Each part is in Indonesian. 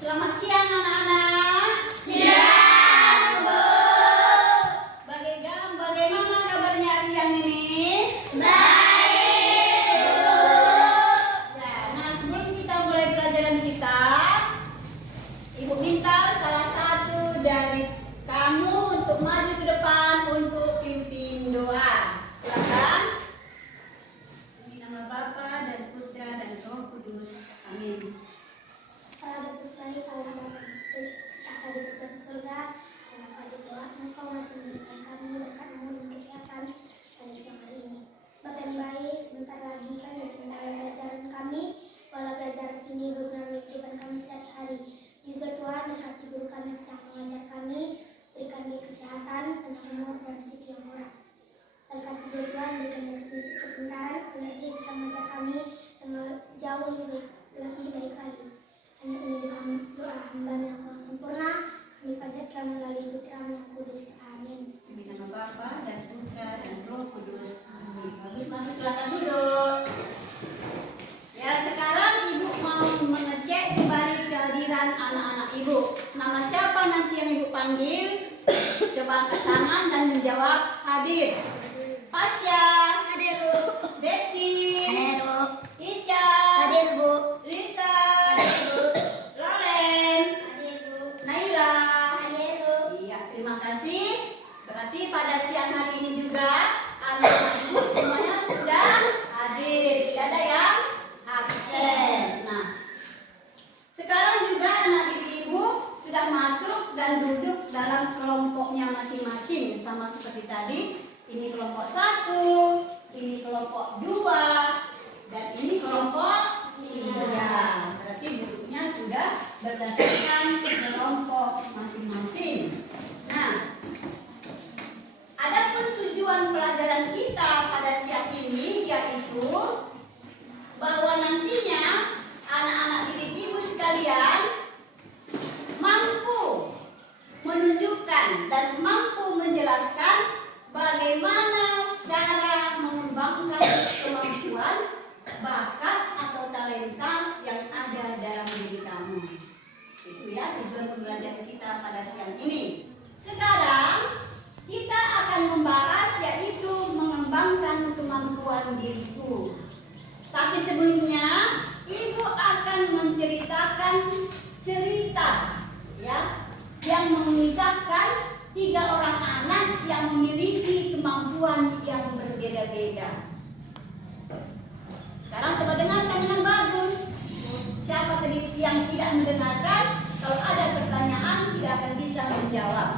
Selamat siang anak-anak. Siang, Bu. Bagaimana kabarnya siang ini? Baik, Bu. Nah, sebelum kita mulai pelajaran kita, Ibu minta salah satu dari kamu untuk maju ke depan untuk pimpin doa. Silakan. Ini nama Bapa dan Putra dan Roh Kudus. Amin. Pada berkali Allah kita di dalam surga, terima kasih Tuhan Engkau masih memberikan kami berkat-Mu dan kesehatan pada siang hari ini. Bapak yang baik, sebentar lagi kami akan mulai pelajaran kami. Walau pelajaran ini berguna bagi kehidupan kami sehari-hari. Juga Tuhan berkati guru kami yang sedang mengajar kami, berikan dia kesehatan, penuh dan rezeki yang murah. Berkati dia Tuhan, berikan dia kepintaran agar dia bisa mengajar kami yang jauh lebih baik lagi. Hanya ini doa hamba yang kurang sempurna, kami panjatkan melalui putra-Mu yang kudus. Amin. Demi nama Bapa dan Putra dan Roh Kudus. Amin. Bagus, masuk, silakan duduk. Ya, sekarang Ibu mau mengecek kembali kehadiran anak-anak Ibu. Nama siapa nanti yang Ibu panggil? Coba angkat tangan dan menjawab hadir. Pasya. Hadir, Bu. Betty. Hadir, Bu. Ica. Hadir, Bu. Risa. Hadir, Bu. Loren. Hadir, Bu. Naira. Hadir, Bu. Iya, terima kasih. Berarti pada siang hari ini juga anak-anak Ibu semuanya sudah hadir. Tidak ada yang absen. Nah, sekarang juga anak Ibu sudah masuk dan duduk dalam kelompoknya masing-masing. Sama seperti tadi, ini kelompok 1, ini kelompok 2, dan ini kelompok 3. Berarti duduknya sudah berdasarkan kelompok masing-masing. Nah, adapun tujuan pelajaran kita pada siang ini yaitu bahwa nantinya anak-anak didik Ibu sekalian mampu menunjukkan dan mampu menjelaskan bagaimana cara mengembangkan kemampuan, bakat atau talenta yang ada dalam diri kamu. Itu ya tujuan pembelajaran kita pada siang ini. Sekarang kita akan membahas yaitu mengembangkan kemampuan diriku. Tapi sebelumnya Ibu akan menceritakan cerita ya yang mengisahkan 3 orang anak yang memiliki kemampuan yang berbeda-beda. Sekarang coba dengarkan dengan bagus. Siapa tadi yang tidak mendengarkan, kalau ada pertanyaan tidak akan bisa menjawab.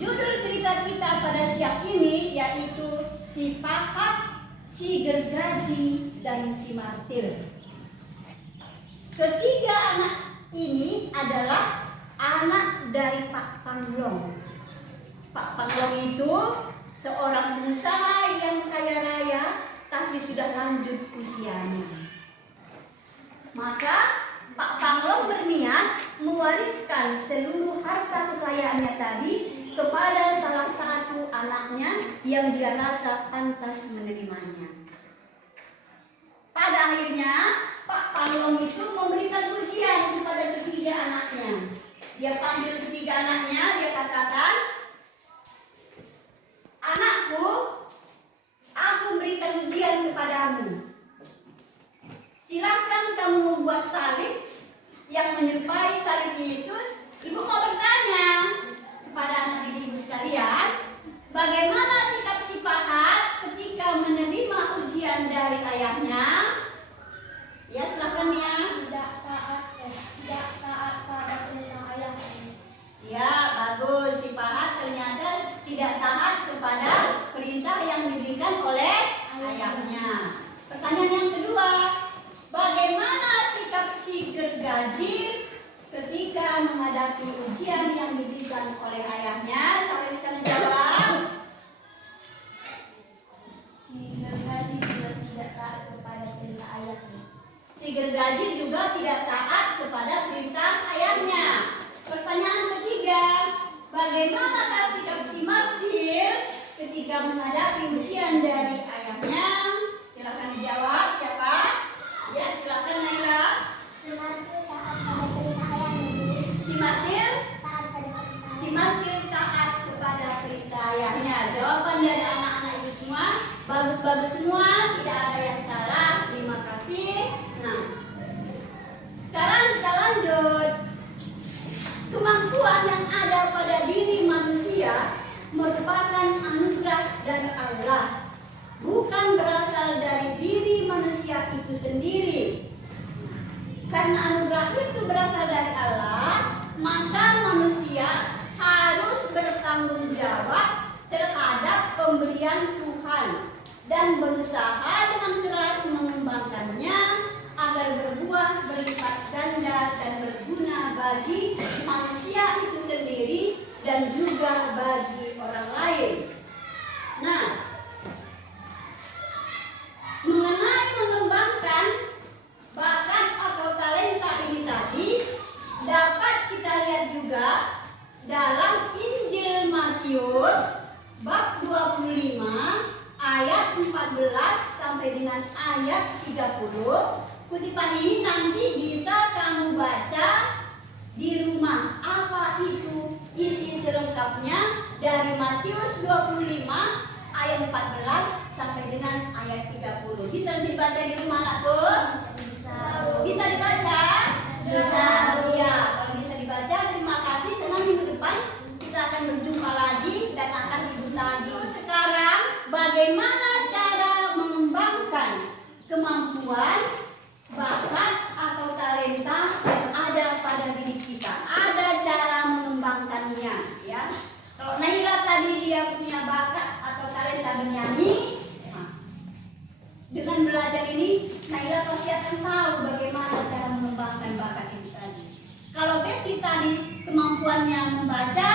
Judul cerita kita pada siang ini yaitu si Pahat, si Gergaji, dan si Martil. Ketiga anak ini adalah anak dari Pak Panglong. Pak Panglong itu seorang pengusaha yang kaya raya tapi sudah lanjut usianya. Maka Pak Panglong berniat mewariskan seluruh harta kekayaannya tadi kepada salah satu anaknya yang dia rasa pantas menerimanya. Pada akhirnya Pak Panglong itu memberikan ujian kepada ketiga anaknya. Dia panggil ketiga anaknya, dia katakan, "Anakku, aku berikan ujian kepadamu. Silakan kamu membuat salib yang menyerupai salib Yesus." Ibu mau bertanya kepada anak didik Ibu sekalian, bagaimana sikap si Pahat ketika menerima ujian dari ayahnya? Ya, silakan ya. Tidak taat pada perintah ayahnya. Ya, bagus. Si Pahat ternyata tidak taat kepada perintah yang diberikan oleh ayahnya. Pertanyaan yang kedua, bagaimana sikap si Gergaji ketika menghadapi ujian yang diberikan oleh ayahnya? Siapa yang bisa menjawab? Si Gergaji juga tidak taat kepada perintah ayahnya. Si Gergaji juga tidak taat kepada perintah ayahnya. Pertanyaan ketiga, bagaimana sikap si Martil ketika menghadapi ujian dari ayahnya? Silakan dijawab siapa? Ya, silakan Naila. Si Martil taat pada perintah sendiri. Karena anugerah itu berasal dari Allah, maka manusia harus bertanggung jawab terhadap pemberian Tuhan dan berusaha dengan keras mengembangkannya agar berbuah berlipat ganda dan berguna bagi manusia itu sendiri dan juga bagi orang lain. Nah, mengenai mengembangkan bakat atau talenta ini tadi dapat kita lihat juga dalam Injil Matius bab 25 ayat 14 sampai dengan ayat 30. Kutipan ini nanti bisa kamu baca di rumah. Apa itu isi selengkapnya dari Matius 25 ayat 14 sampai dengan ayat 30. Bisa dibaca di rumah anakku? Bisa. Bisa dibaca? Bisa. Ya, kalau bisa dibaca terima kasih karena minggu depan kita akan berjumpa lagi dan akan ibu tadi. Sekarang bagaimana cara mengembangkan kemampuan, bakat atau talenta yang ada pada diri kita? Ada cara mengembangkannya, ya. Kalau Naila tadi dia punya bakat atau talenta bernyanyi, dengan belajar ini Naila pasti akan tahu bagaimana cara mengembangkan bakat itu tadi. Kalau Betty tadi kemampuannya membaca,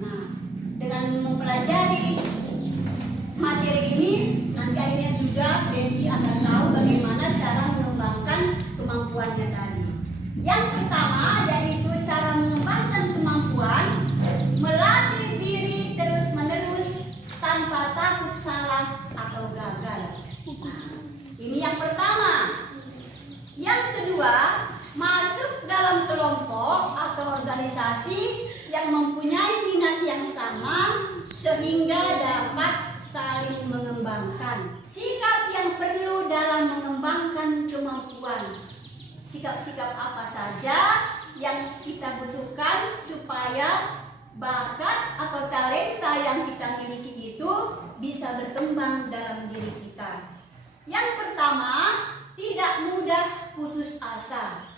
nah dengan mempelajari materi ini nanti akhirnya juga Betty akan tahu bagaimana cara mengembangkan kemampuannya tadi. Yang pertama yaitu cara mengembangkan kemampuan melatih diri terus-menerus tanpa takut salah atau gagal. Nah, ini yang pertama. Yang kedua, masuk dalam kelompok atau organisasi yang mempunyai minat yang sama sehingga dapat saling mengembangkan. Sikap yang perlu dalam mengembangkan kemampuan. Sikap-sikap apa saja yang kita butuhkan supaya bakat atau talenta yang kita miliki itu bisa berkembang dalam diri kita. Yang pertama, tidak mudah putus asa.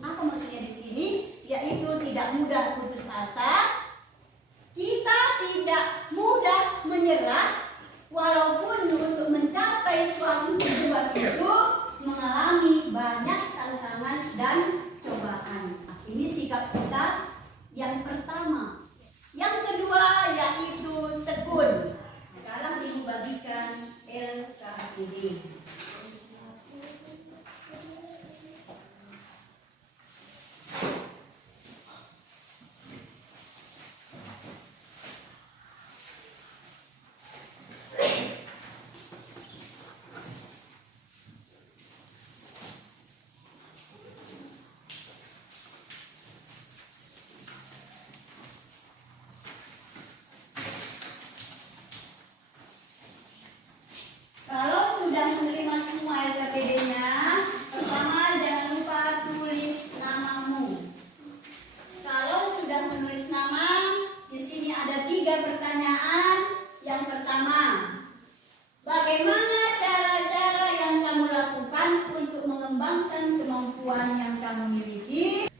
Apa maksudnya di sini? Yaitu tidak mudah putus asa. Kita tidak mudah menyerah walaupun untuk mencapai suatu tujuan itu mengalami banyak tantangan dan cobaan. Ini sikap kita yang pertama. Yang kedua yaitu tekun. Sekarang ibu bagikan LKID. Kalau sudah menerima semua LKPD-nya, pertama jangan lupa tulis namamu. Kalau sudah menulis nama, di sini ada 3 pertanyaan. Yang pertama, bagaimana cara-cara yang kamu lakukan untuk mengembangkan kemampuan yang kamu miliki?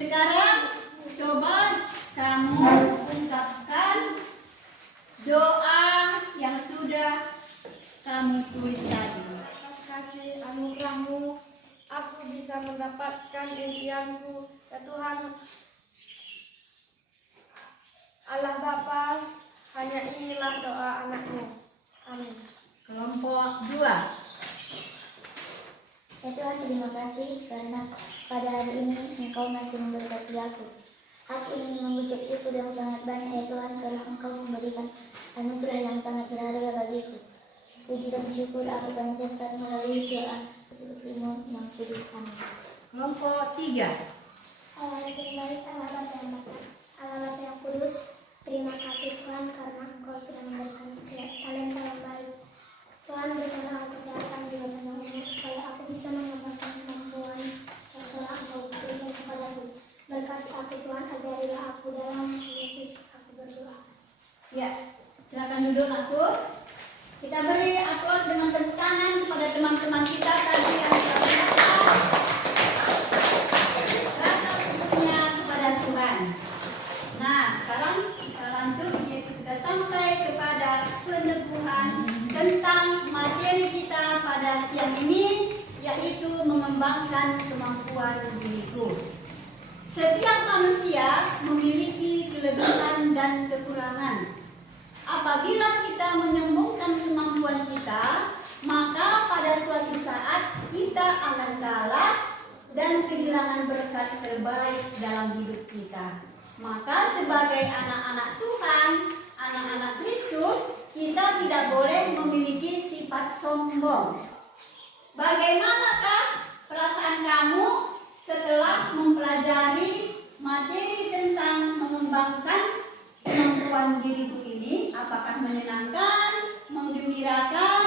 Sekarang coba kamu ungkapkan doa yang sudah kamu tulis tadi. Atas kasih anugerahmu, aku bisa mendapatkan impianku. Ya Tuhan, Allah Bapa, hanya inilah doa anakmu. Amin. Kelompok 2. Ya Tuhan, terima kasih karena pada hari ini Engkau masih memberkati aku. Aku ingin mengucap syukur yang sangat banyak ya Tuhan karena Engkau memberikan anugerah yang sangat berharga bagiku. Puji dan syukur aku panjatkan melalui doa Putrimu yang kudus. Amin. Kelompok 3. Allah yang baik, Allah Bapa yang baik, Allah Bapa yang kudus, terima kasih Tuhan karena Engkau sudah memberikan talenta yang baik. Tuhan, berikanlah aku kesehatan juga panjang umur supaya aku bisa mengembangkan kemampuan yang telah Engkau berikan kepadaku. Berkati aku Tuhan, ajarilah aku dalam Yesus aku berdoa. Ya, silakan duduk aku. Kita beri aplaus dengan tepuk tangan kepada teman-teman kita tadi yang telah melakukan rasa syukurnya kepada Tuhan. Nah, sekarang kita lanjut yaitu kita sampai kepada peneguhan tentang materi kita pada siang ini, yaitu mengembangkan kemampuan diriku. Setiap manusia memiliki kelebihan dan kekurangan. Apabila kita menyembuhkan kemampuan kita, maka pada suatu saat kita akan kalah dan kehilangan berkat terbaik dalam hidup kita. Maka sebagai anak-anak Tuhan, anak-anak Kristus, kita tidak boleh memiliki sifat sombong. Bagaimanakah perasaan kamu setelah mempelajari materi tentang mengembangkan kemampuan diriku ini? Apakah menyenangkan, menggembirakan?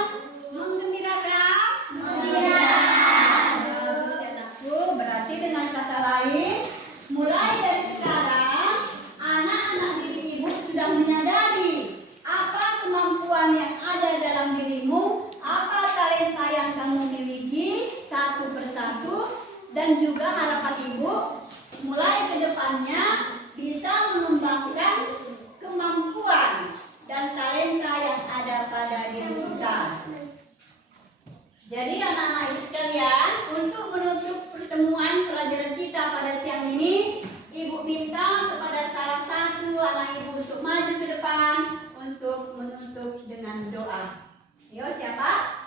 Menggembirakan? Menggembirakan. Bagus anakku, berarti dengan kata lain, mulai dari sekarang anak-anak didik ibu sudah menyadari apa kemampuan yang ada dalam dirimu, apa talenta yang kamu miliki satu persatu, dan juga harapan ibu mulai ke depannya bisa mengembangkan kemampuan dan talenta yang ada pada diri kita. Jadi anak-anak ibu sekalian, untuk menutup pertemuan pelajaran kita pada siang ini, ibu minta kepada salah satu anak ibu untuk maju ke depan untuk menutup dengan doa. Yo, siapa?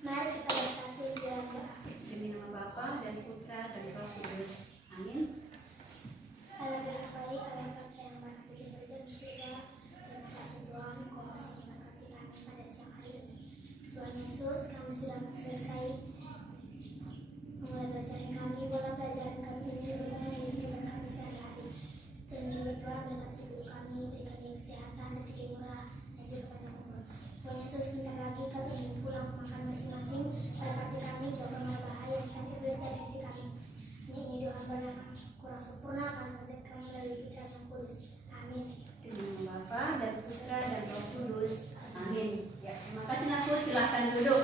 Mari kita bersatu dalam doa. Demi nama Bapa dan Putra dan Roh Kudus. Amin. Allah yang baik, Allah yang Bapa yang maha budi berjanji surga. Terima kasih Tuhan, Engkau masih memberkati kami pada siang hari ini. Tuhan Yesus, kami sudah selesai mulai pelajaran kami. Dalam pelajaran kami ini bagaimana kehidupan kami sehari-hari. Dan juga Tuhan berkati guru kami, berikan dia kesehatan, rezeki murah, dan juga panjang umur. Tuhan Yesus, minta lagi kami ingin pulang ke makan masing-masing. Berkati kami, jauhkanlah bahaya yang kami beri dari sisi kami. Hanya ini doa benar kurang sempurna, kami panjatkan melalui Putra yang kudus. Amin. Demi nama Bapa dan Putra dan Roh Kudus. Amin. Ya, terima kasih Naku, silahkan duduk.